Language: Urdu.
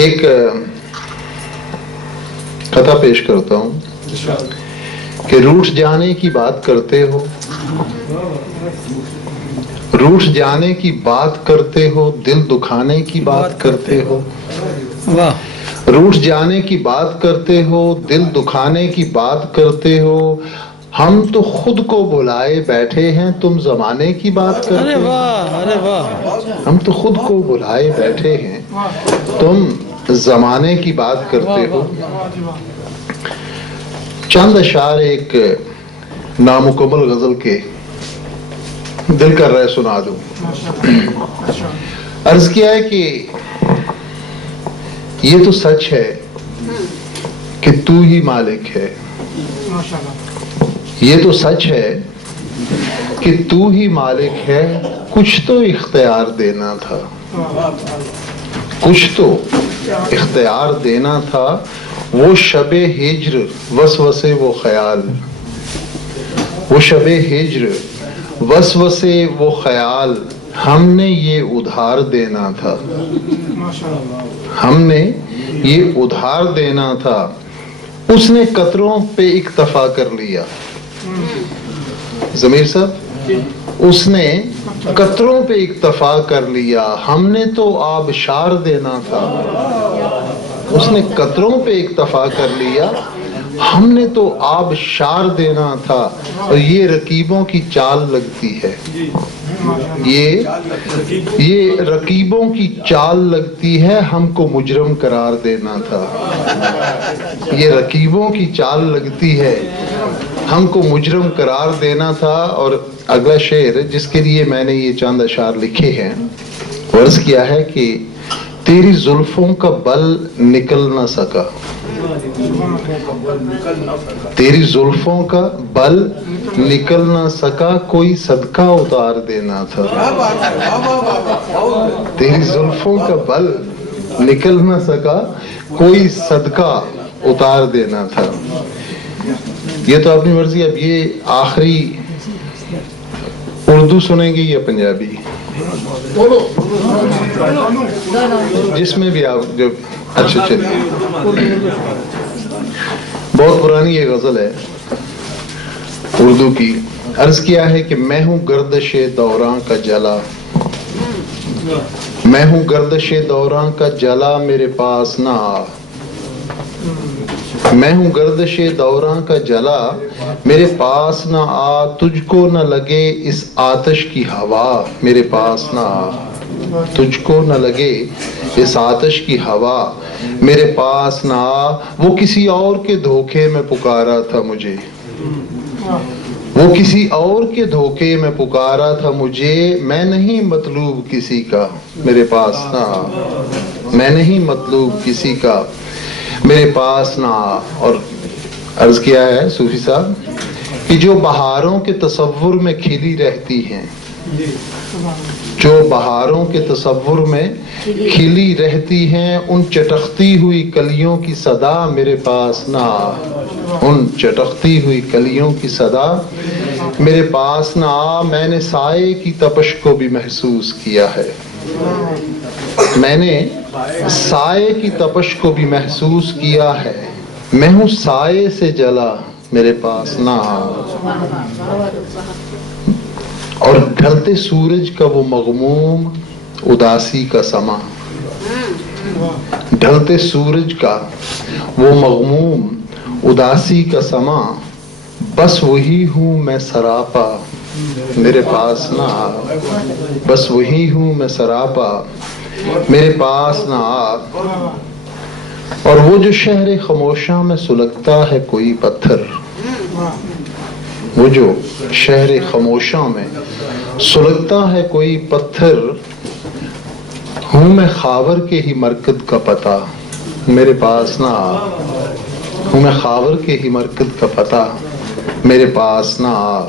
ایک قطع پیش کرتا ہوں کہ روٹھ جانے کی بات کرتے ہو، روٹھ جانے کی بات کرتے ہو، دل دکھانے کی بات کرتے ہو، روٹھ جانے کی بات کرتے ہو، دل دکھانے کی بات کرتے ہو، ہم تو خود کو بھلائے بیٹھے ہیں، تم زمانے کی بات کرتے ہو۔ ہم تو خود کو بھلائے بیٹھے ہیں، تم زمانے کی بات کرتے ہو۔ چند اشعار ایک نامکمل غزل کے دل کر رہے سنا دوں۔ عرض کیا ہے کہ یہ تو سچ ہے کہ تو ہی مالک ہے، یہ تو سچ ہے کہ تو ہی مالک ہے، کچھ تو اختیار دینا تھا، کچھ تو اختیار دینا تھا، وہ شب ہجر وسوسے وہ خیال، وہ شب ہجر وسوسے وہ خیال، ہم نے یہ ادھار دینا تھا، ہم نے یہ ادھار دینا تھا، اس نے قطروں پہ اکتفا کر لیا۔ ضمیر صاحب، اس نے قطروں پہ اکتفا کر لیا، ہم نے تو آبشار دینا تھا، اس نے قطروں پہ اکتفا کر لیا، ہم نے تو آبشار دینا تھا۔ اور یہ رقیبوں کی چال لگتی ہے، یہ رقیبوں کی چال لگتی ہے، ہم کو مجرم قرار دینا تھا، یہ رقیبوں کی چال لگتی ہے، ہم کو مجرم قرار دینا تھا۔ اور اگلا شعر جس کے لیے میں نے یہ چند اشعار لکھے ہیں، عرض کیا ہے کہ تیری زلفوں کا بل نکل نہ سکا، تیری زلفوں کا بل نکل نہ سکا، کوئی صدقہ اتار دینا تھا، تیری زلفوں کا بل نکل نہ سکا، کوئی صدقہ اتار دینا تھا۔ یہ تو اپنی مرضی۔ اب یہ آخری اردو سنیں گے یا پنجابی؟ جس میں بھی آپ جو اچھا چلیے۔ بہت پرانی یہ غزل ہے اردو کی۔ عرض کیا ہے کہ میں ہوں گردش دوراں کا جلا، میں ہوں گردش دوراں کا جلا، میرے پاس نہ آ، میں ہوں گردش دوراں کا جلا، میرے پاس نہ آ، تجھ کو نہ لگے اس آتش کی ہوا، میرے پاس نہ آ، تجھ کو نہ لگے اس آتش کی ہوا، میرے پاس نہ آ، وہ کسی اور کے دھوکے میں پکارا تھا مجھے، وہ کسی اور کے دھوکے میں پکارا تھا مجھے، میں نہیں مطلوب کسی کا، میرے پاس نہ آ، میں نہیں مطلوب کسی کا، میرے پاس نہ آ۔ اور عرض کیا ہے صوفی صاحب کہ جو بہاروں کے تصور میں کھلی رہتی ہیں، جو بہاروں کے تصور میں کھلی رہتی ہیں، ان چٹکتی ہوئی کلیوں کی صدا میرے پاس نہ آ، ان چٹکتی ہوئی کلیوں کی صدا میرے پاس نہ آ، میں نے سائے کی تپش کو بھی محسوس کیا ہے، میں نے سائے کی تپش کو بھی محسوس کیا ہے، میں ہوں سائے سے جلا، میرے پاس نہ آ۔ اور ڈھلتے سورج کا وہ مغموم اداسی کا سما، ڈھلتے سورج کا وہ مغموم اداسی کا سما، بس وہی ہوں میں سراپا، میرے پاس نہ آ، بس وہی ہوں میں سراپا، میرے پاس نہ آ۔ اور وہ جو شہر خاموشاں میں سلگتا ہے کوئی پتھر، وہ جو شہر خاموشاں میں سلگتا ہے کوئی پتھر، ہوں میں خاور کے ہی مرکز کا پتہ، میرے پاس نہ آ، ہوں میں خاور کے ہی مرکز کا پتہ، میرے پاس نہ آ۔